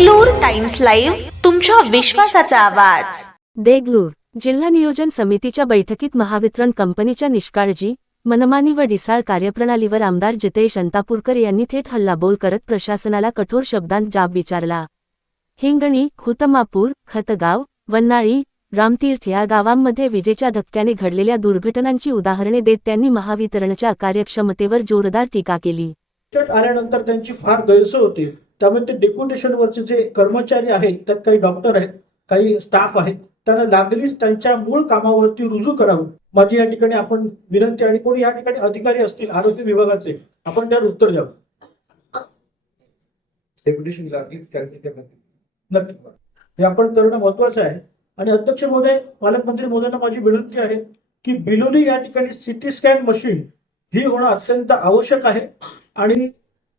Deglur times live तुमच्या विश्वासाचा आवाज. देगलूर जिल्हा नियोजन समितीच्या बैठकीत महावितरण कंपनीच्या निष्काळजी मनमानी व ढिसाळ कार्यप्रणालीवर आमदार जितेश अंतापूरकर यांनी थेट हल्लाबोल करत प्रशासनाला कठोर शब्दांत जाब विचारला. हिंगणी खुतमापूर खतगाव वन्नाळी रामतीर्थ या गावांमध्ये विजेच्या धक्क्याने घडलेल्या दुर्घटनांची उदाहरणे देत त्यांनी महावितरणच्या कार्यक्षमतेवर जोरदार टीका केली. आल्यानंतर त्यांची फार गैरसोय होती. त्यामुळे ते डेप्युटेशन वरचे जे कर्मचारी आहेत त्यात काही डॉक्टर आहेत काही स्टाफ आहेत त्यांना लागलीच त्यांच्या मूळ कामावरती रुजू करावं. माझी या ठिकाणी आपण विनंती आणि कोणी या ठिकाणी अधिकारी असतील आरोग्य विभागाचे आपण त्यावर उत्तर द्यावं. डेप्युटेशन लागलीच नक्की. हे आपण करणं महत्वाचं आहे. आणि अध्यक्ष महोदय पालकमंत्री महोदयांना माझी विनंती आहे की बिलोली या ठिकाणी सिटी स्कॅन मशीन ही होणं अत्यंत आवश्यक आहे. आणि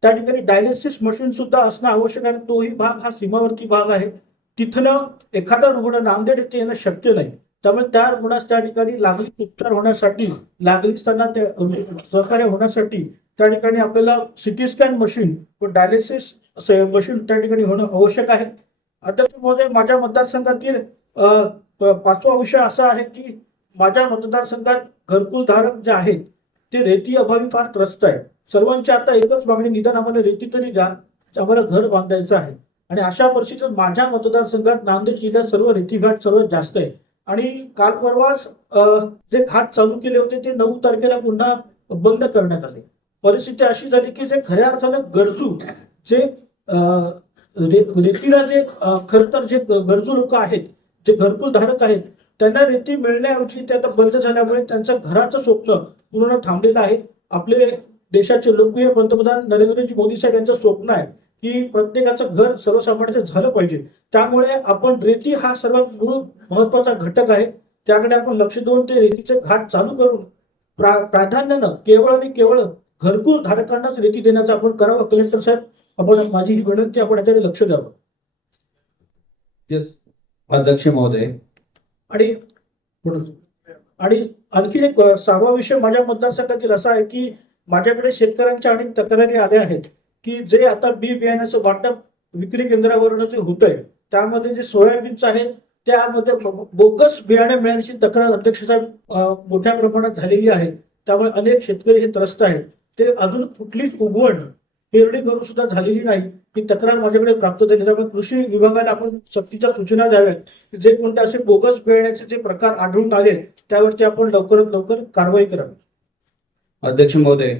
त्या ठिकाणी डायलिसिस मशीन सुद्धा असणं आवश्यक आहे. तोही भाग हा सीमावर्ती भाग आहे. तिथनं एखादा रुग्ण नांदेड येथे येणं शक्य नाही. त्यामुळे त्या रुग्णास त्या ठिकाणी लागलीच उपचार होण्यासाठी लागलीच त्यांना सहकार्य होण्यासाठी त्या ठिकाणी आपल्याला सिटी स्कॅन मशीन व डायलिसिस मशीन त्या ठिकाणी होणं आवश्यक आहे. आता माझ्या मतदारसंघातील पाचवा विषय असा आहे की माझ्या मतदारसंघात घरकुल धारक जे आहेत ते रेती अभावी फार त्रस्त आहे सर्वांची आता एकच मागणी निदान आम्हाला रेती तरी द्या आम्हाला घर बांधायचं आहे. आणि अशा परिस्थितीत माझ्या मतदारसंघात नांदेड जिल्ह्यात सर्व रेतीघाट सर्वात जास्त आहे. आणि काल परवाच जे घाट चालू केले होते ते नऊ तारखेला पुन्हा बंद करण्यात आले. परिस्थिती अशी झाली की जे खऱ्या अर्थानं गरजू जे रेतीला जे खर तर जे गरजू लोक आहेत जे घरकुल धारक आहेत त्यांना रेती मिळण्याऐवजी ते आता बंद झाल्यामुळे त्यांचं घराचं स्वप्न पूर्ण थांबलेलं आहे. आपले देशाचे लोकप्रिय पंतप्रधान नरेंद्रजी मोदी साहेब यांचं स्वप्न आहे की प्रत्येकाचं घर सर्वसामान्याचं झालं पाहिजे. त्यामुळे आपण रेती हा सर्वात महत्त्वाचा घटक आहे. त्याकडे आपण लक्ष देऊन ते रेतीचे घाट चालू करून प्रा प्राधान्यानं केवळ आणि केवळ घरकुल धारकांनाच रेती देण्याचं आपण करावं. कलेक्टर साहेब आपण माझी ही विनंती आपण याच्याकडे लक्ष द्यावं. येस अध्यक्ष महोदय. आणि आणि आणखी एक सहावा विषय माझ्या मतदारसंघातील असा आहे की माझ्याकडे शेतकऱ्यांच्या अनेक तक्रारी आल्या आहेत की जे आता बी बियाण्याचं वाटप विक्री केंद्रावरून जे होत आहे त्यामध्ये जे सोयाबीनचं आहे त्यामध्ये बोगस बियाणे मिळण्याची तक्रार अध्यक्ष साहेब मोठ्या प्रमाणात झालेली आहे. त्यामुळे अनेक शेतकरी हे त्रस्त आहेत. ते अजून कुठलीच उगवण पेरणी करून सुद्धा झालेली नाही. ही तक्रार माझ्याकडे प्राप्त झाली त्यामुळे कृषी विभागाला आपण सक्तीच्या सूचना द्याव्यात जे कोणते असे बोगस बियाण्याचे जे प्रकार आढळून आले त्यावरती आपण लवकरात लवकर कारवाई करावी. अध्यक्ष महोदय